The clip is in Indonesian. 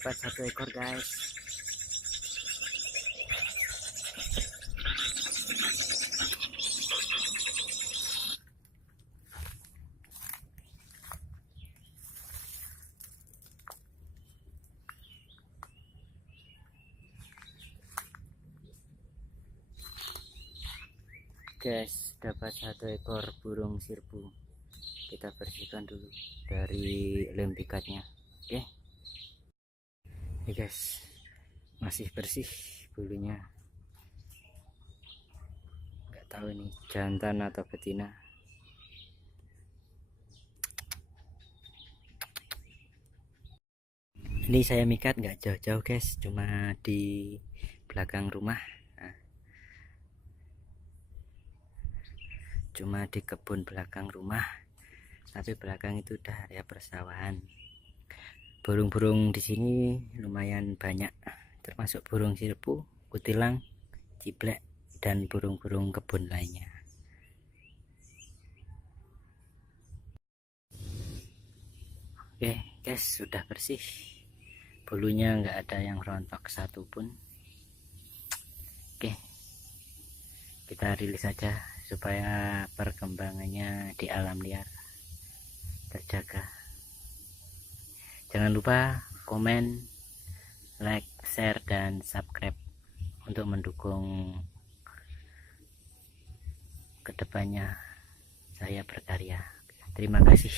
dapat 1 ekor guys. Guys, dapat 1 ekor burung sirpu. Kita bersihkan dulu dari lem pikatnya. Oke. Ini guys, masih bersih bulunya. Nggak tahu ini jantan atau betina. Ini saya mikat nggak jauh-jauh guys, cuma di belakang rumah. Cuma di kebun belakang rumah, tapi belakang itu udah area persawahan. Burung-burung di sini lumayan banyak, termasuk burung sirpu, kutilang, ciblek, dan burung-burung kebun lainnya. Oke guys, sudah bersih, bulunya nggak ada yang rontok satupun. Oke, kita rilis saja supaya perkembangannya di alam liar terjaga. Jangan lupa komen, like, share, dan subscribe untuk mendukung kedepannya saya berkarya. Terima kasih.